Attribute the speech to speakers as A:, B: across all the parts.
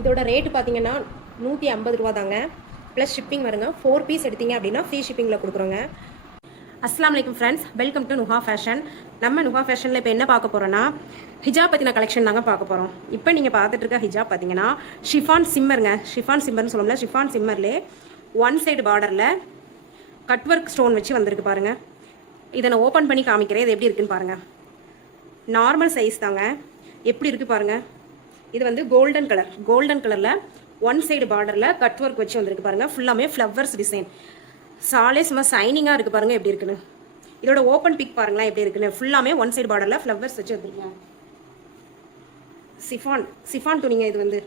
A: இதோட ரேட்டு பார்த்தீங்கன்னா நூற்றி ஐம்பது ரூபா தாங்க. ப்ளஸ் ஷிப்பிங் வருங்க ஃபோர் பீஸ் எடுத்தீங்க அப்படின்னா ஃப்ரீ ஷிப்பிங்கில் கொடுக்குறோங்க. அஸ்லாம் வலைக்கம் friends welcome to Nuha fashion நம்ம நுஹா ஃபேஷனில் இப்போ என்ன பார்க்க போகிறோன்னா ஹிஜாப் பற்றின கலெக்ஷன் தாங்க பார்க்க போகிறோம் இப்போ நீங்கள் பார்த்துட்டு இருக்க ஹிஜாப் பார்த்தீங்கன்னா ஷிஃபான் சிம்மருங்க ஷிஃபான் சிம்மர்னு சொல்லணும்ல ஷிஃபான் சிம்மர்லே ஒன் சைடு பார்டரில் கட் ஒர்க் ஸ்டோன் வச்சு வந்திருக்கு பாருங்கள் இதை நான் ஓப்பன் பண்ணி காமிக்கிறேன் இது எப்படி இருக்குன்னு பாருங்கள் நார்மல் சைஸ் தாங்க. எப்படி இருக்குது பாருங்கள் இது வந்து கோல்டன் கலர் கோல்டன் கலரில் ஒன் சைடு பார்டரில் கட் ஒர்க் வச்சு வந்திருக்கு பாருங்கள் ஃபுல்லாமே ஃப்ளவர்ஸ் டிசைன் சாலே சும்மா சைனிங்காக இருக்குது பாருங்கள் எப்படி இருக்குன்னு. இதோட ஓப்பன் பிக் பாருங்களேன் எப்படி இருக்குன்னு. ஃபுல்லாமே ஒன் சைடு பார்டரில் ஃப்ளவர்ஸ் வச்சு வந்துருக்கீங்க. சிஃபான் சிஃபான் துணிங்க இது வந்து.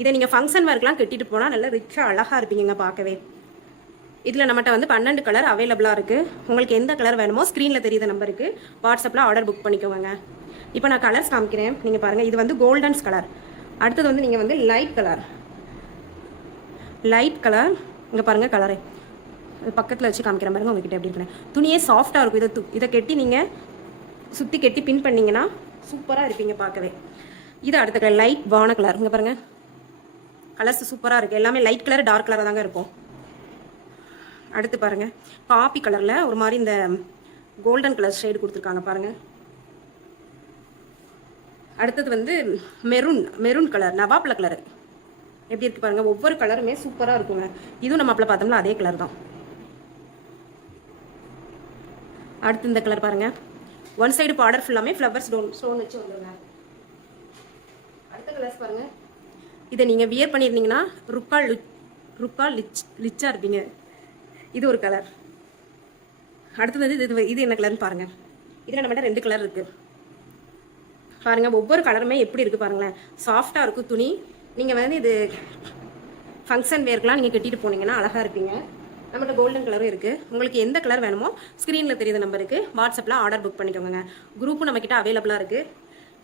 A: இதை நீங்கள் ஃபங்க்ஷன் ஒர்க்லாம் கட்டிட்டு போனால் நல்லா ரிச்சாக அழகாக இருப்பீங்க பார்க்கவே. இதில் நம்மகிட்ட வந்து பன்னெண்டு கலர் அவைலபிளாக இருக்குது உங்களுக்கு எந்த கலர் வேணுமோ ஸ்க்ரீனில் தெரியுத நம்பருக்கு வாட்ஸ்அப்பில் ஆர்டர் புக் பண்ணிக்கோங்க. இப்போ நான் கலர்ஸ் காமிக்கிறேன். நீங்கள் பாருங்கள் இது வந்து கோல்டன்ஸ் கலர் அடுத்தது வந்து நீங்கள் வந்து லைட் கலர் லைட் கலர் இங்கே பாருங்கள் கலரு பக்கத்தில் வச்சு காமிக்கிறேன் பாருங்க உங்ககிட்ட எப்படி இருக்கிறேன் துணியே சாஃப்டாக இருக்கும். இதை து- இதை கெட்டி நீங்கள் சுற்றி கெட்டி பின் பண்ணீங்கன்னா சூப்பராக இருப்பீங்க பார்க்கவே. இது அடுத்த கலர் லைட் வான கலர் இங்கே பாருங்கள் கலர்ஸ் சூப்பராக இருக்குது எல்லாமே லைட் கலர் டார்க் கலராக தாங்க இருக்கும். அடுத்து பாருங்கள் காப்பி கலரில் ஒரு மாதிரி இந்த கோல்டன் கலர் ஷேடு கொடுத்துருக்காங்க பாருங்கள் அடுத்தது வந்து மெரூன் மெரூன் கலர் நவாப்பில் கலரு எப்படி இருக்கு பாருங்க ஒவ்வொரு கலருமே சூப்பராக இருக்குங்க. இதுவும் நம்ம அப்பளை பார்த்தோம்ல அதே கலர் தான். அடுத்து இந்த கலர் பாருங்க. ஒன் சைடு பார்டர் ஃபுல்லாமே ஃப்ளவர் ஸ்டோன் ஸ்டோன் வச்சு வந்துருங்க. அடுத்த கலர்ஸ் பாருங்க. இதை நீங்கள் வியர் பண்ணியிருந்தீங்கன்னா ருக்கா லிச் ருக்கா லிச் லிச்சாக இருப்பீங்க. இது ஒரு கலர் அடுத்தது இது இது இது என்ன கலர்னு பாருங்கள் இதில் நம்மகிட்ட ரெண்டு கலர் இருக்குது பாருங்கள் ஒவ்வொரு கலருமே எப்படி இருக்குது பாருங்களேன். சாஃப்டாக இருக்கும் துணி. நீங்கள் வந்து இது ஃபங்க்ஷன் வேர்க்கெலாம் நீங்கள் கட்டிட்டு போனீங்கன்னா அழகாக இருப்பீங்க. நம்மகிட்ட கோல்டன் கலரும் இருக்குது உங்களுக்கு எந்த கலர் வேணுமோ ஸ்க்ரீனில் தெரியுது நம்பருக்கு வாட்ஸ்அப்பில் ஆர்டர் புக் பண்ணிக்கோங்க குரூப்பும் நம்மக்கிட்ட அவைலபிளாக இருக்குது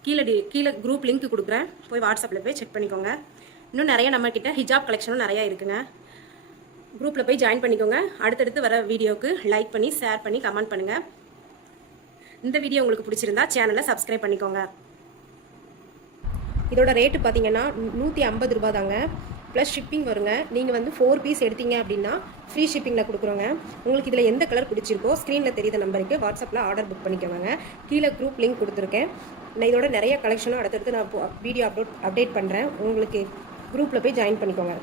A: கீழே டி கீழே குரூப் லிங்க் கொடுக்குறேன். போய் வாட்ஸ்அப்பில் போய் செக் பண்ணிக்கோங்க. இன்னும் நிறைய நம்மக்கிட்ட ஹிஜாப் கலெக்ஷனும் நிறையா இருக்குங்க. குரூப்பில் போய் ஜாயின் பண்ணிக்கோங்க. அடுத்தடுத்து வர வீடியோவுக்கு லைக் பண்ணி ஷேர் பண்ணி கமெண்ட் பண்ணுங்கள் இந்த வீடியோ உங்களுக்கு பிடிச்சிருந்தா சேனலை சப்ஸ்கிரைப் பண்ணிக்கோங்க. இதோட ரேட்டு பார்த்தீங்கன்னா நூற்றி ஐம்பது ரூபா தாங்க ப்ளஸ் ஷிப்பிங் வருங்க. நீங்கள் வந்து ஃபோர் பீஸ் எடுத்தீங்க அப்படின்னா ஃப்ரீ ஷிப்பிங்கில் கொடுக்குறோங்க. உங்களுக்கு இதில் எந்த கலர் பிடிச்சிருக்கோ ஸ்க்ரீனில் தெரியுத நம்பருக்கு வாட்ஸ்அப்பில் ஆர்டர் புக் பண்ணிக்கோங்க. கீழே குரூப் லிங்க் கொடுத்துருக்கேன். நான் இதோட நிறைய கலெக்ஷனும் அடுத்தடுத்து நான் வீடியோ அப்லோட் அப்டேட் பண்ணுறேன் உங்களுக்கு குரூப்பில் போய் ஜாயின் பண்ணிக்கோங்க.